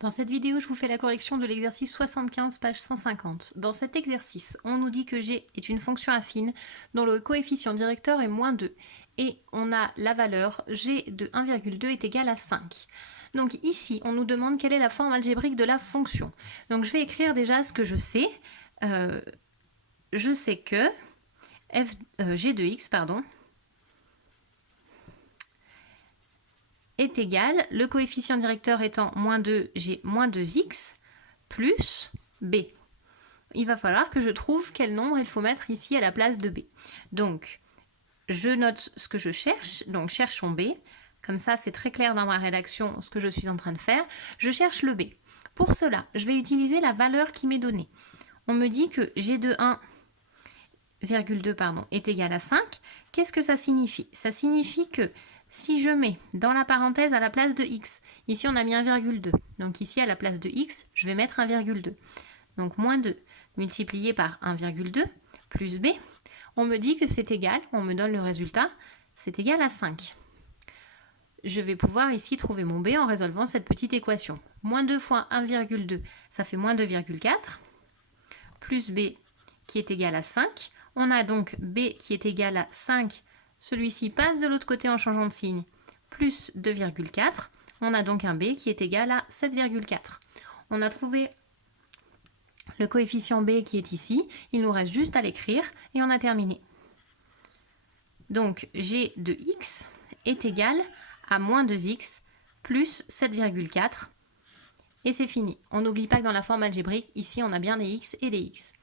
Dans cette vidéo, je vous fais la correction de l'exercice 75, page 150. Dans cet exercice, on nous dit que g est une fonction affine dont le coefficient directeur est moins 2 et on a la valeur g de 1,2 est égale à 5. Donc ici, on nous demande quelle est la forme algébrique de la fonction. Donc je vais écrire déjà ce que je sais. Je sais que g de x, est égal, le coefficient directeur étant moins 2, j'ai moins 2x, plus b. Il va falloir que je trouve quel nombre il faut mettre ici à la place de b. Donc, je note ce que je cherche, donc cherchons b. Comme ça, c'est très clair dans ma rédaction ce que je suis en train de faire. Je cherche le b. Pour cela, je vais utiliser la valeur qui m'est donnée. On me dit que g de 1,2 est égal à 5. Qu'est-ce que ça signifie? Ça signifie que si je mets dans la parenthèse à la place de x, ici on a mis 1,2, donc ici à la place de x, je vais mettre 1,2. Donc moins 2 multiplié par 1,2 plus b, on me dit que c'est égal, on me donne le résultat, c'est égal à 5. Je vais pouvoir ici trouver mon b en résolvant cette petite équation. Moins 2 fois 1,2, ça fait moins 2,4, plus b qui est égal à 5. On a donc b qui est égal à 5. Celui-ci passe de l'autre côté en changeant de signe, plus 2,4. On a donc un b qui est égal à 7,4. On a trouvé le coefficient b qui est ici. Il nous reste juste à l'écrire et on a terminé. Donc g de x est égal à moins 2x plus 7,4. Et c'est fini. On n'oublie pas que dans la forme algébrique, ici on a bien des x et des x.